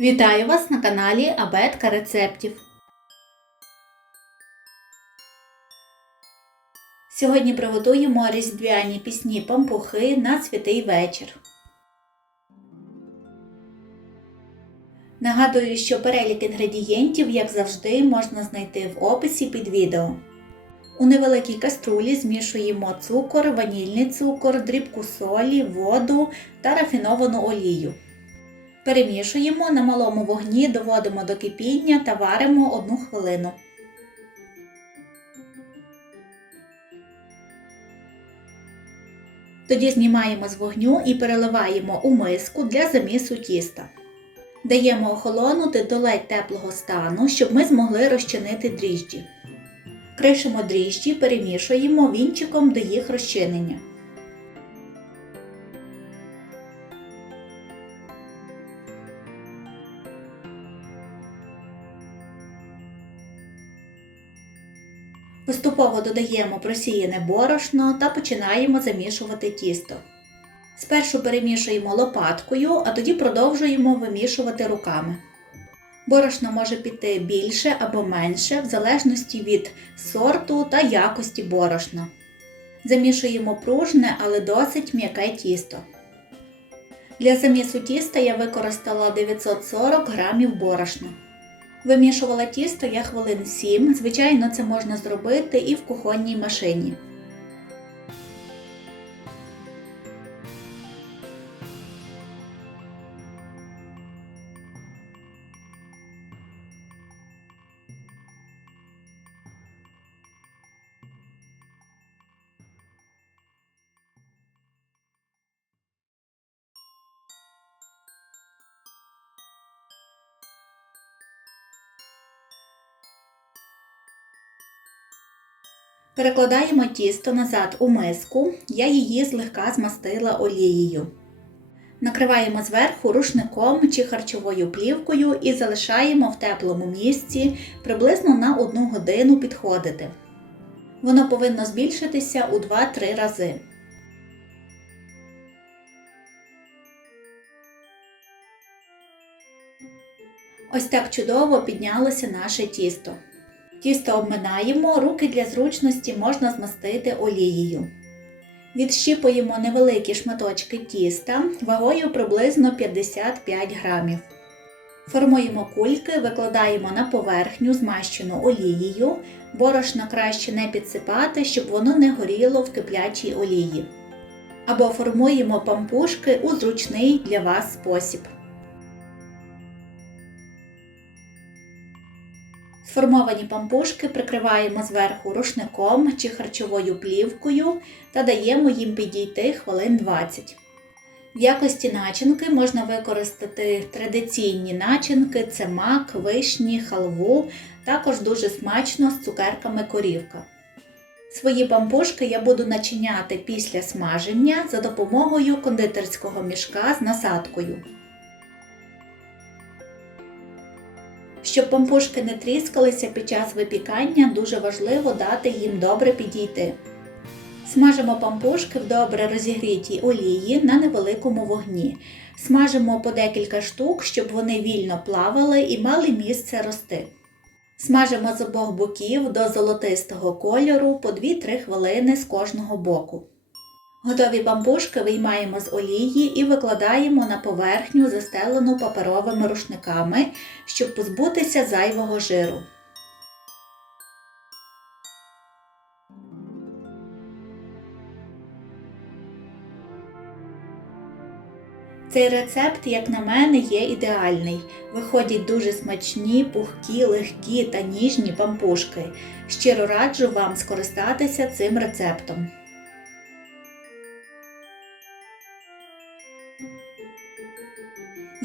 Вітаю вас на каналі Абетка рецептів. Сьогодні приготуємо різдвяні пісні пампухи на святий вечір. Нагадую, що перелік інгредієнтів, як завжди, можна знайти в описі під відео. У невеликій каструлі змішуємо цукор, ванільний цукор, дрібку солі, воду та рафіновану олію. Перемішуємо на малому вогні, доводимо до кипіння та варимо 1 хвилину. Тоді знімаємо з вогню і переливаємо у миску для замісу тіста. Даємо охолонути до ледь теплого стану, щоб ми змогли розчинити дріжджі. Кришимо дріжджі, перемішуємо вінчиком до їх розчинення. Поступово додаємо просіяне борошно та починаємо замішувати тісто. Спершу перемішуємо лопаткою, а тоді продовжуємо вимішувати руками. Борошно може піти більше або менше, в залежності від сорту та якості борошна. Замішуємо пружне, але досить м'яке тісто. Для замісу тіста я використала 940 г борошна. Вимішувала тісто я хвилин 7, звичайно, це можна зробити і в кухонній машині. Перекладаємо тісто назад у миску, я її злегка змастила олією. Накриваємо зверху рушником чи харчовою плівкою і залишаємо в теплому місці приблизно на 1 годину підходити. Воно повинно збільшитися у 2-3 рази. Ось так чудово піднялося наше тісто. Тісто обминаємо, руки для зручності можна змастити олією. Відщіпуємо невеликі шматочки тіста вагою приблизно 55 грамів. Формуємо кульки, викладаємо на поверхню змащену олією, борошно краще не підсипати, щоб воно не горіло в киплячій олії. Або формуємо пампушки у зручний для вас спосіб. Сформовані пампушки прикриваємо зверху рушником чи харчовою плівкою та даємо їм підійти хвилин 20. В якості начинки можна використати традиційні начинки, це мак, вишні, халву, також дуже смачно з цукерками корівка. Свої пампушки я буду начиняти після смаження за допомогою кондитерського мішка з насадкою. Щоб пампушки не тріскалися під час випікання, дуже важливо дати їм добре підійти. Смажимо пампушки в добре розігрітій олії на невеликому вогні. Смажимо по декілька штук, щоб вони вільно плавали і мали місце рости. Смажимо з обох боків до золотистого кольору по 2-3 хвилини з кожного боку. Готові бамбушки виймаємо з олії і викладаємо на поверхню, застелену паперовими рушниками, щоб позбутися зайвого жиру. Цей рецепт, як на мене, є ідеальний. Виходять дуже смачні, пухкі, легкі та ніжні пампушки. Щиро раджу вам скористатися цим рецептом.